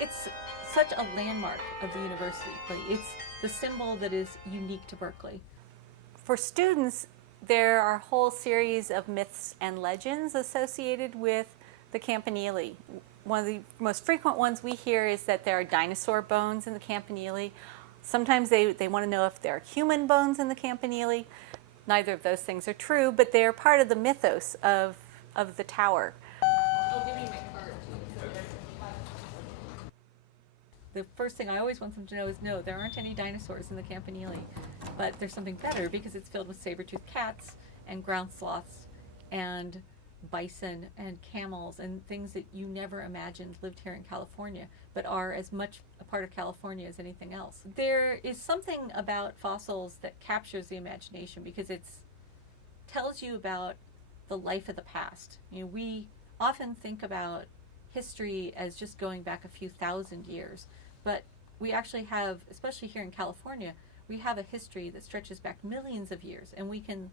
It's such a landmark of the university. Like, it's the symbol that is unique to Berkeley. For students, there are a whole series of myths and legends associated with the campanile. One of the most frequent ones we hear is that there are dinosaur bones in the campanile. Sometimes they want to know if there are human bones in the campanile. Neither of those things are true, but they are part of the mythos of the tower. I'll give you my card. The first thing I always want them to know is no, there aren't any dinosaurs in the campanile, but there's something better because it's filled with saber-toothed cats and ground sloths and bison and camels and things that you never imagined lived here in California, but are as much a part of California as anything else. There is something about fossils that captures the imagination because it tells you about the life of the past. You know, we often think about history as just going back a few thousand years, but we actually have, especially here in California, we have a history that stretches back millions of years, and we can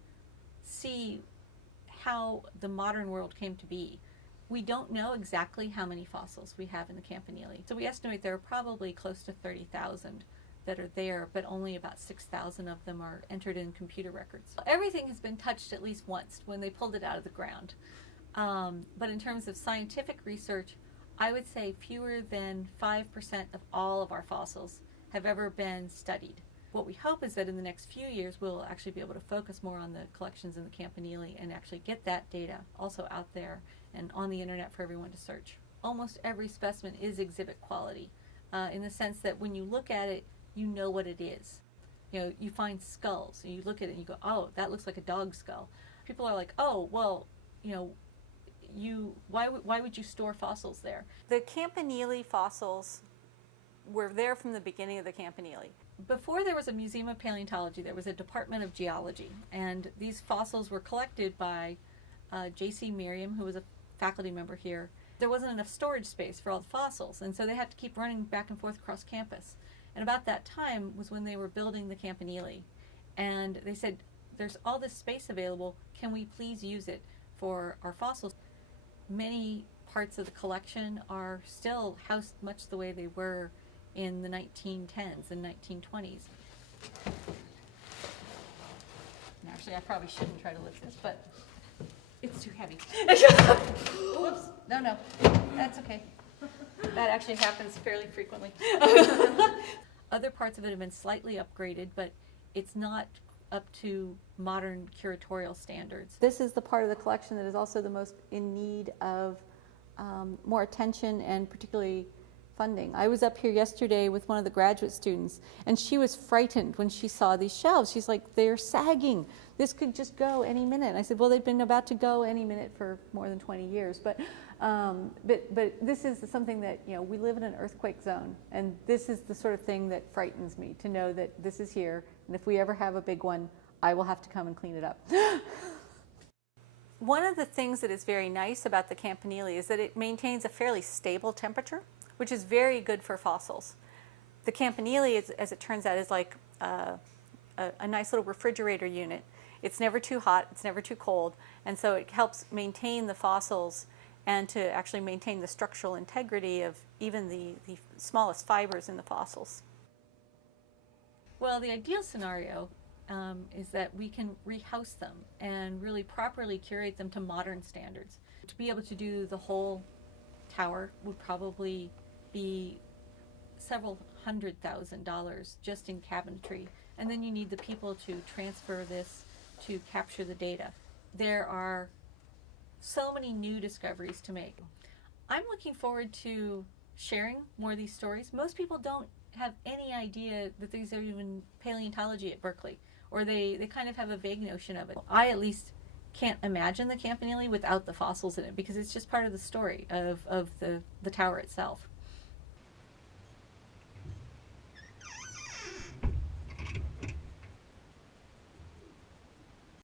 see how the modern world came to be. We don't know exactly how many fossils we have in the campanile, so we estimate there are probably close to 30,000 that are there, but only about 6,000 of them are entered in computer records. Everything has been touched at least once when they pulled it out of the ground. But in terms of scientific research, I would say fewer than 5% of all of our fossils have ever been studied. What we hope is that in the next few years we'll actually be able to focus more on the collections in the campanile and actually get that data also out there and on the internet for everyone to search. Almost every specimen is exhibit quality in the sense that when you look at it, you know what it is. You know, you find skulls and you look at it and you go, oh, that looks like a dog skull. People are like, oh, well, you know, why would you store fossils there? The campanile fossils were there from the beginning of the campanile. Before there was a Museum of Paleontology, there was a Department of Geology, and these fossils were collected by J.C. Merriam, who was a faculty member here. There wasn't enough storage space for all the fossils, and so they had to keep running back and forth across campus. And about that time was when they were building the campanile. And they said, there's all this space available, can we please use it for our fossils? Many parts of the collection are still housed much the way they were in the 1910s and 1920s. And actually, I probably shouldn't try to lift this, but it's too heavy. Whoops, no, that's okay. That actually happens fairly frequently. Other parts of it have been slightly upgraded, but it's not up to modern curatorial standards. This is the part of the collection that is also the most in need of more attention and particularly funding. I was up here yesterday with one of the graduate students, and she was frightened when she saw these shelves. She's like, they're sagging. This could just go any minute. And I said, well, they've been about to go any minute for more than 20 years. But this is something that, you know, we live in an earthquake zone, and this is the sort of thing that frightens me, to know that this is here, and if we ever have a big one, I will have to come and clean it up. One of the things that is very nice about the campanile is that it maintains a fairly stable temperature, which is very good for fossils. The campanile, as it turns out, is like a nice little refrigerator unit. It's never too hot, it's never too cold, and so it helps maintain the fossils and to actually maintain the structural integrity of even the smallest fibers in the fossils. Well, the ideal scenario is that we can rehouse them and really properly curate them to modern standards. To be able to do the whole tower would probably be several $100,000 just in cabinetry, and then you need the people to transfer this to capture the data. There are so many new discoveries to make. I'm looking forward to sharing more of these stories. Most people don't have any idea that these are even paleontology at Berkeley, or they kind of have a vague notion of it. I at least can't imagine the campanile without the fossils in it, because it's just part of the story of the tower itself.